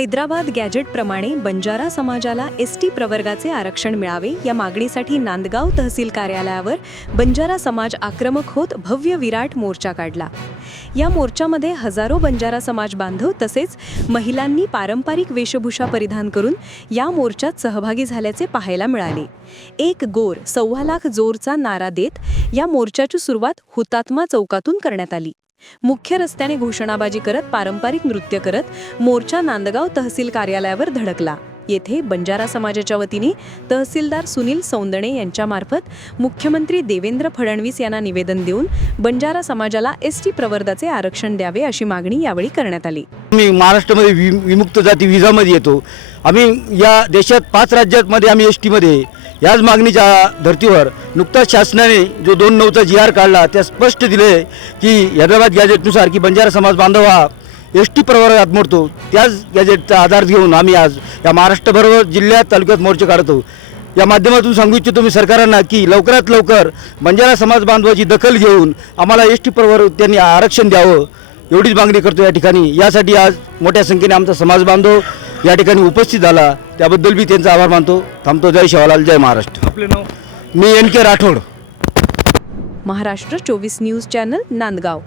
हैदराबाद गॅजेटप्रमाणे बंजारा समाजाला S T प्रवर्गाचे आरक्षण मिळावे या मागणीसाठी नांदगाव तहसील कार्यालयावर बंजारा समाज आक्रमक होत भव्य विराट मोर्चा काढला. या मोर्चामध्ये हजारो बंजारा समाज बांधव तसेच महिलांनी पारंपरिक वेशभूषा परिधान करून या मोर्चात सहभागी झाल्याचे पाहायला मिळाले. एक गोर सव्वा लाख जोरचा नारा देत या मोर्चाची सुरुवात हुतात्मा चौकातून करण्यात आली. मुख्य रस्त्याने घोषणाबाजी करत पारंपरिक नृत्य करत मोर्चा नांदगाव तहसील कार्यालयावर धडकला. येथे बंजारा समाजाच्या वतीने तहसीलदार सुनील सौंदणे यांच्यामार्फत मुख्यमंत्री देवेंद्र फडणवीस यांना निवेदन देऊन बंजारा समाजाला एस टी प्रवर्गाचे आरक्षण द्यावे अशी मागणी यावेळी करण्यात आली. आम्ही महाराष्ट्रामध्ये वि विमुक्त जाती विजामध्ये येतो. आम्ही या देशात पाच राज्यांमध्ये आम्ही एस टीमध्ये याच मागणीच्या धर्तीवर नुकताच शासनाने जो दोन नऊचा जी आर काढला त्या स्पष्ट दिले की हैदराबाद गॅजेटनुसार की बंजारा समाज बांधव हा एस टी प्रवर्गात मोडतो. त्याच गॅजेटचा आधार घेऊन आम्ही आज या महाराष्ट्रभर जिल्ह्यात तालुक्यात मोर्चे काढतो. या माध्यमातून सांगू इच्छितो मी सरकारांना की लवकरात लवकर बंजारा समाज बांधवाची दखल घेऊन आम्हाला एस टी प्रवर्ग त्यांनी आरक्षण द्यावं एवढीच मागणी करतो या ठिकाणी. यासाठी आज मोठ्या संख्येने आमचा समाज बांधव या ठिकाणी उपस्थित झाला. त्याबद्दल मी त्यांचा आभार मानतो. थांबतो. जय शिवालाल जय महाराष्ट्र. आपले नाव? मी एन के राठोड. महाराष्ट्र चोवीस न्यूज चॅनल नांदगाव.